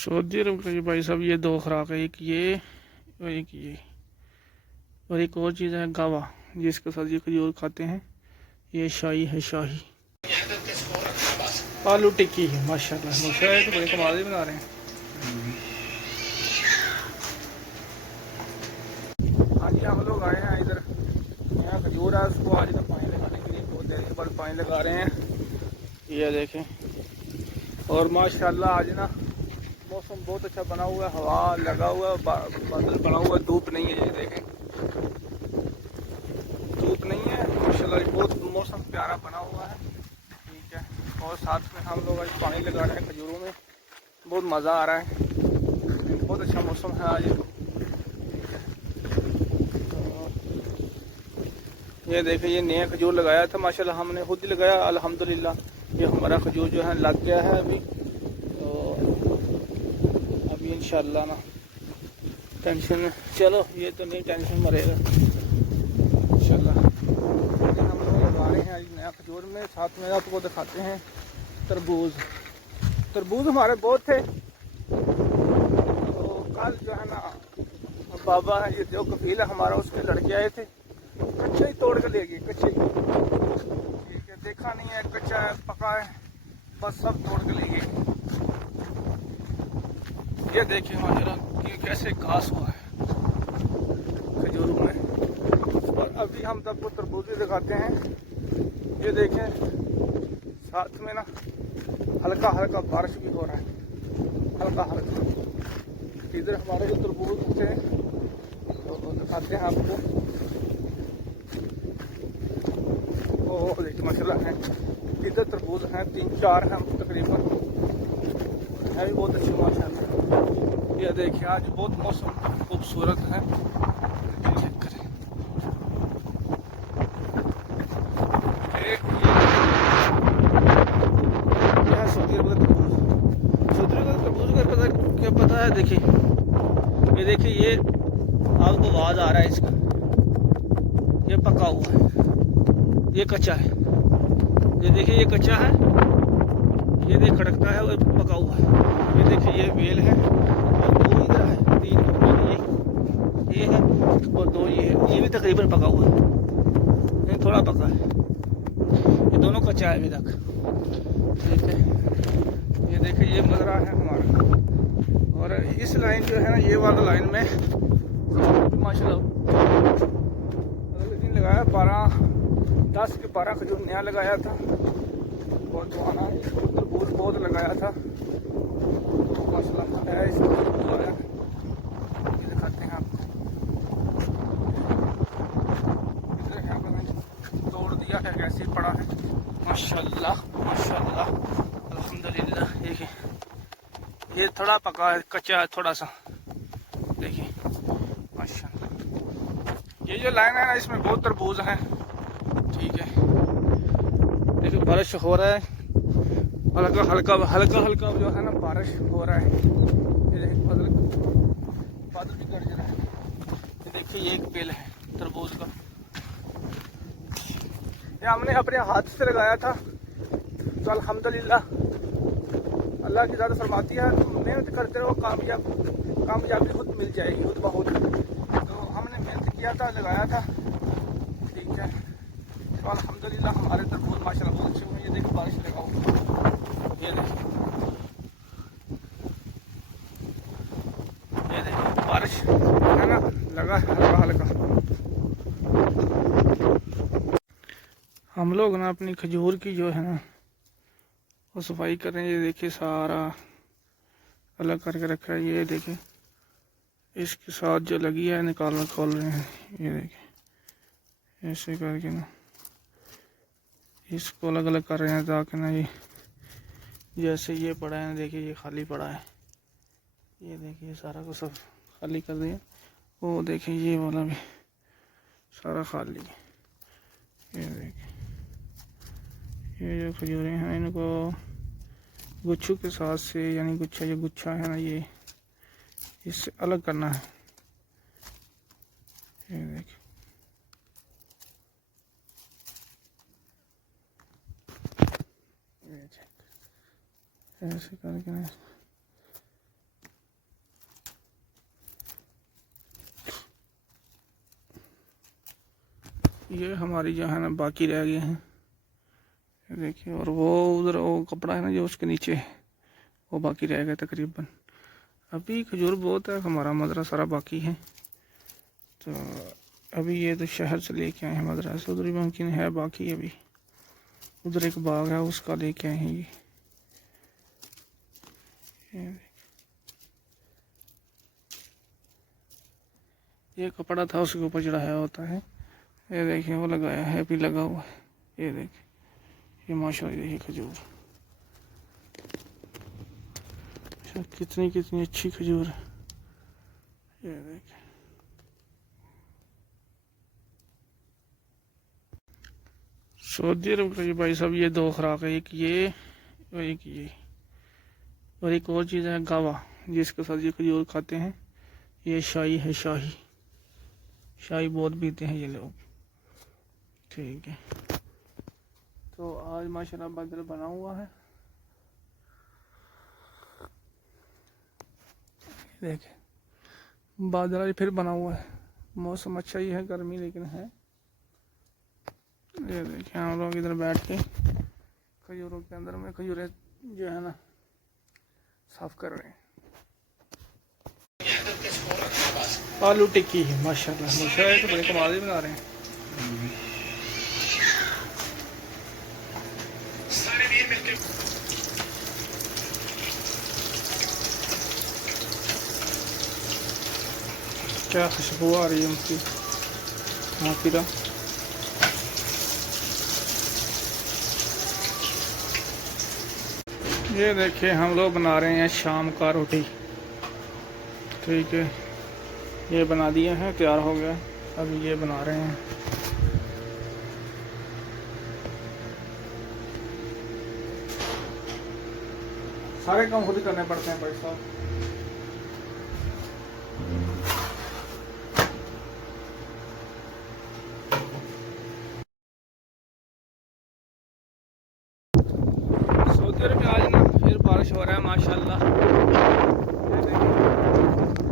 Saudi अरब का ये भाई साहब ये दो खुराक है, एक ये और एक ये, और एक और चीज़ है गावा, जिसके साथ ये खजूर खाते हैं। ये शाही है, शाही आलू टिक्की है। माशाल्लाह मुझे तो बड़े कमाल ही बना रहे हैं। हाँ जी, हम लोग आए हैं इधर, यहाँ खजूर है, उसको आज इधर पानी लगाने के लिए बहुत देर के बाद पानी लगा रहे हैं। ये देखें, और माशाल्लाह आज ना मौसम बहुत अच्छा बना हुआ है, हवा लगा हुआ है, बादल बना हुआ है, धूप नहीं है। ये देखें, धूप नहीं है माशाल्लाह, बहुत मौसम प्यारा बना हुआ है। ठीक है, और साथ में हम लोग आज पानी लगा रहे हैं खजूरों में, बहुत मज़ा आ रहा है, बहुत अच्छा मौसम है आज। ये देखें, ये नया खजूर लगाया था माशाल्लाह, हमने खुद ही लगाया अल्हम्दुलिल्लाह। ये हमारा खजूर जो है लग गया है अभी, तो अभी इंशाल्लाह ना टेंशन, चलो ये तो नहीं टेंशन मरेगा इंशाल्लाह। लेकिन हम लोग लगा रहे हैं आज नया खजूर में। साथ में आपको दिखाते हैं तरबूज। तरबूज हमारे बहुत थे, तो कल जो है ना बाबा है, ये जो कफील है हमारा, उसके लड़के आए थे, कच्चे ही तोड़ के ले गए, कच्चे ही। ठीक है, देखा नहीं है कच्चा है पका है, बस सब तोड़ के ले गए। ये देखिए माशाल्लाह कि कैसे घास हुआ है खजूरों में। और अभी हम सबको तरबूज दिखाते हैं। ये देखें, साथ में ना हल्का हल्का बारिश भी हो रहा है, हल्का हल्का। इधर हमारे जो तरबूज थे तो दिखाते हैं आपको। ओ देखिए माशाल्लाह है, इधर तरबूज हैं 3-4 हैं तकरीबन, है भी बहुत अच्छी माशाल्लाह। ये देखिए आज बहुत मौसम खूबसूरत है। तरबूज का पता क्या पता है, देखिए ये देखिए, ये आपको आवाज आ रहा है इसका, ये पका हुआ है, ये कच्चा है। ये देखिए ये कच्चा है, ये देख खड़कता है, वो पका हुआ है। ये देखिए ये बेल है, और 2 इधर है, 3 ये है, और 2 ये है। ये भी तकरीबन पका हुआ है, नहीं थोड़ा पका है, ये दोनों कच्चा है अभी तक। ठीक है, ये देखिए ये मजरा है हमारा। और इस लाइन जो है ना, ये वाला लाइन में माशाल्लाह अगले दिन लगाया 10 के 12 खजूर नया लगाया था, और दुआना तरबूज बहुत लगाया था माशाल्लाह है। इसमें ये दिखाते हैं आपको, इधर यहाँ पर मैंने तोड़ दिया है, कैसे पड़ा है माशाल्लाह माशाल्लाह अल्हम्दुलिल्लाह। देखिए ये थोड़ा पका है, कच्चा है थोड़ा सा, देखिए माशाल्लाह। ये जो लाइन है ना, इसमें बहुत तरबूज हैं। ठीक है, देखिए बारिश हो रहा है, हल्का हल्का हल्का हल्का जो है ना बारिश हो रहा है। ये देखिए बादल भी गरज रहा है। ये देखिए ये एक पेड़ है तरबूज का, ये हमने अपने हाथ से लगाया था, तो अल्हम्दुलिल्लाह अल्लाह की ज़्यादा फरमाती है, मेहनत करते रहो, कामयाबी खुद मिल जाएगी, खुद बहुत। तो हमने मेहनत किया था, लगाया था। ठीक है, तो अल्हम्दुलिल्लाह हमारे तरबूज माशाल्लाह बहुत अच्छे हुए। ये देखो बारिश लगा हुआ, ये देखो बारिश है ना, लगा हल्का हल्का। हम लोग ना अपनी खजूर की जो है ना वो सफाई कर रहे हैं। ये देखिए सारा अलग करके रखा है। ये देखिए इसके साथ जो लगी है निकालना खोल रहे हैं। ये देखिए ऐसे करके ना इसको अलग अलग कर रहे हैं, ताकि ना ये जैसे ये पड़ा है, देखिए ये खाली पड़ा है, ये देखिए सारा को सब खाली कर दिया। वो देखिए ये वाला भी सारा खाली। ये देखिए ये जो खजूरें हैं इनको गुच्छों के साथ से, यानी गुच्छा जो गुच्छा है ना, ये इससे अलग करना है। ये देखिए ऐसे करके ना ये हमारी जो है ना बाकी रह गए हैं, ये देखिए। और वो उधर वो कपड़ा है ना जो उसके नीचे है, वो बाकी रह गया तकरीबन। अभी खजूर बहुत है, हमारा मदरा सारा बाकी है। तो अभी ये तो शहर से लेके आए हैं मदरा से, उधर भी मुमकिन है बाकी। अभी उधर एक बाग है उसका लेके आए हैं ये कपड़ा था उसके ऊपर चढ़ाया होता है। ये देखिए वो लगाया है, अभी लगा हुआ है। ये देखिए, ये माशाल्लाह देखिए खजूर, कितनी कितनी अच्छी खजूर है। ये देखिए, सऊदी अरब का भाई साहब ये दो खुराक है, एक ये और एक ये। और एक और चीज़ है गावा, जिसके साथ ये खजूर खाते हैं। ये शाही है, शाही शाही बहुत पीते हैं ये लोग। ठीक है, तो आज माशाल्लाह बादल बना हुआ है। देखें, बादल आज फिर बना हुआ है। मौसम अच्छा ही है, गर्मी लेकिन है। ये देखिए, हम लोग इधर बैठ के खजूरों के अंदर में खजूरें जो है ना साफ कर रहे हैं। आलू टिक्की माशाल्लाह माशाल्लाह, तो बड़े कमाल ही बना रहे हैं। क्या खुशबू आ रही है उनकी माफिरा। ये देखिए, हम लोग बना रहे हैं शाम का रोटी। ठीक है, ये बना दिया है, तैयार हो गया। अभी ये बना रहे हैं। सारे काम खुद करने पड़ते हैं भाई साहब। सऊदी अरब में आज ना फिर बारिश हो रहा है माशाल्लाह।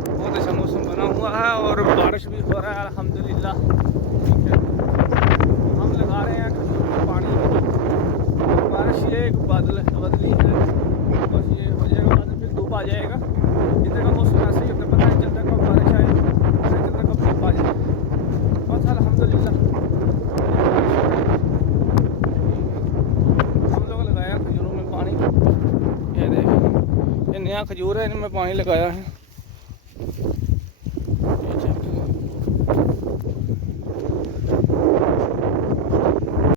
बहुत अच्छा मौसम बना हुआ है और बारिश भी हो रहा है अल्हम्दुलिल्लाह। ठीक है, हम लगा रहे हैं खजूर में पानी। बारिश ये एक बदली है, बस ये हो जाएगा, बाद फिर धूप आ जाएगा। इधर का मौसम ऐसे ही होता है, पता नहीं चलता कब बारिश आए, पता नहीं चलता कब धूप आ जाए। बस अल्हम्दुलिल्लाह हम लोग लगाया खजूरों में पानी। ये देखिए, ये नया खजूर है, इनमें पानी लगाया है।